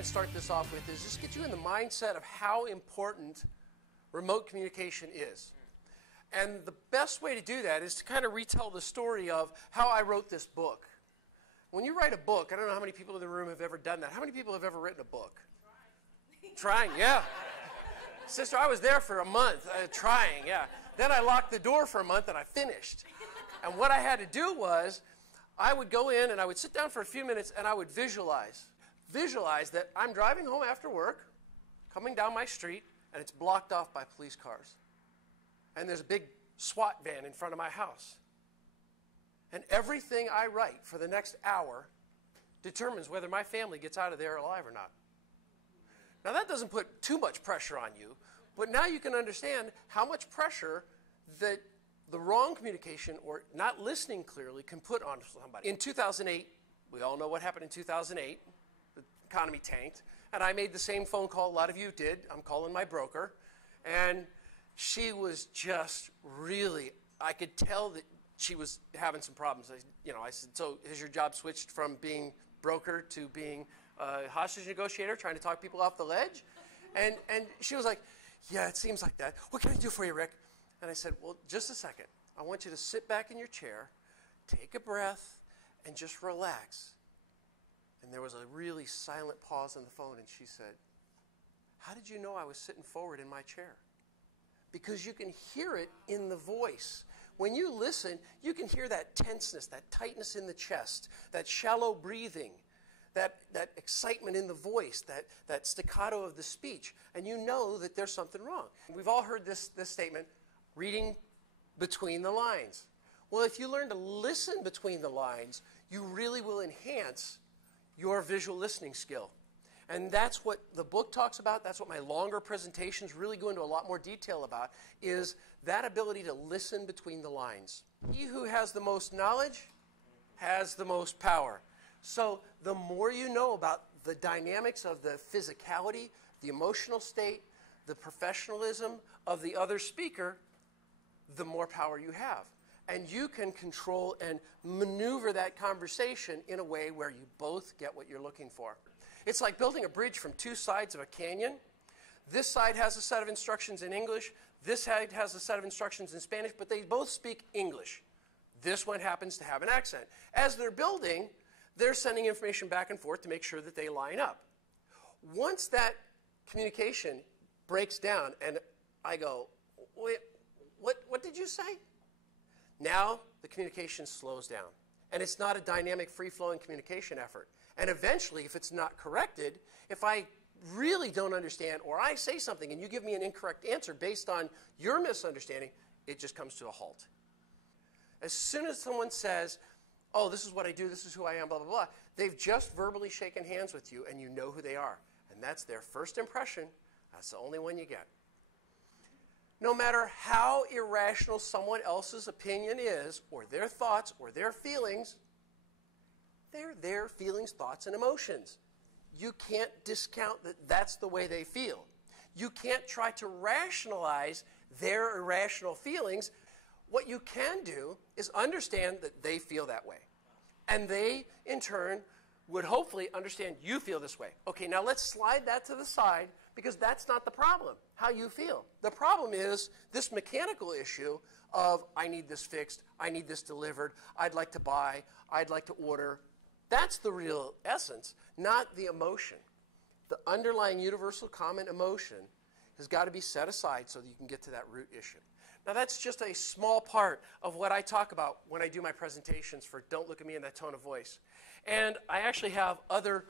and start this off with is just get you in the mindset of how important remote communication is. And the best way to do that is to kind of retell the story of how I wrote this book. When you write a book, I don't know how many people in the room have ever done that. How many people have ever written a book? Trying, yeah. Sister, I was there for a month trying, yeah. Then I locked the door for a month and I finished. And what I had to do was I would go in and I would sit down for a few minutes and I would visualize that I'm driving home after work, coming down my street, and it's blocked off by police cars. And there's a big SWAT van in front of my house. And everything I write for the next hour determines whether my family gets out of there alive or not. Now, that doesn't put too much pressure on you, but now you can understand how much pressure that the wrong communication or not listening clearly can put on somebody. In 2008, we all know what happened in 2008. The economy tanked, and I made the same phone call a lot of you did. I'm calling my broker, and she was just really, I could tell that she was having some problems. I said, so has your job switched from being broker to being hostage negotiator, trying to talk people off the ledge? And she was like, yeah, it seems like that. What can I do for you, Rick? And I said, well, just a second. I want you to sit back in your chair, take a breath, and just relax. And there was a really silent pause on the phone, and she said, how did you know I was sitting forward in my chair? Because you can hear it in the voice. When you listen, you can hear that tenseness, that tightness in the chest, that shallow breathing, that excitement in the voice, that staccato of the speech, and you know that there's something wrong. We've all heard this statement, reading between the lines. Well, if you learn to listen between the lines, you really will enhance your visual listening skill. And that's what the book talks about. That's what my longer presentations really go into a lot more detail about, is that ability to listen between the lines. He who has the most knowledge has the most power. So the more you know about the dynamics of the physicality, the emotional state, the professionalism of the other speaker, the more power you have. And you can control and maneuver that conversation in a way where you both get what you're looking for. It's like building a bridge from two sides of a canyon. This side has a set of instructions in English. This side has a set of instructions in Spanish, but they both speak English. This one happens to have an accent. As they're building, they're sending information back and forth to make sure that they line up. Once that communication breaks down and I go, wait, what did you say? Now the communication slows down. And it's not a dynamic, free-flowing communication effort. And eventually, if it's not corrected, if I really don't understand or I say something and you give me an incorrect answer based on your misunderstanding, it just comes to a halt. As soon as someone says, oh, this is what I do, this is who I am, blah, blah, blah, they've just verbally shaken hands with you and you know who they are. And that's their first impression. That's the only one you get. No matter how irrational someone else's opinion is, or their thoughts, or their feelings, they're their feelings, thoughts, and emotions. You can't discount that that's the way they feel. You can't try to rationalize their irrational feelings. What you can do is understand that they feel that way. And they, in turn, would hopefully understand you feel this way. Okay, now let's slide that to the side, because that's not the problem, how you feel. The problem is this mechanical issue of I need this fixed, I need this delivered, I'd like to buy, I'd like to order. That's the real essence, not the emotion. The underlying universal common emotion has got to be set aside so that you can get to that root issue. Now that's just a small part of what I talk about when I do my presentations for Don't Look at Me in That Tone of Voice. And I actually have other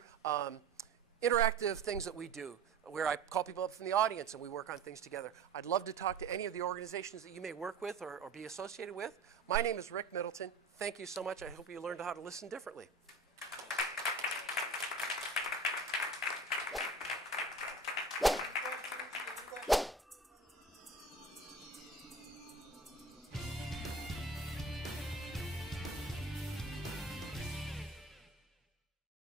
interactive things that we do, where I call people up from the audience and we work on things together. I'd love to talk to any of the organizations that you may work with or be associated with. My name is Rick Middleton. Thank you so much. I hope you learned how to listen differently.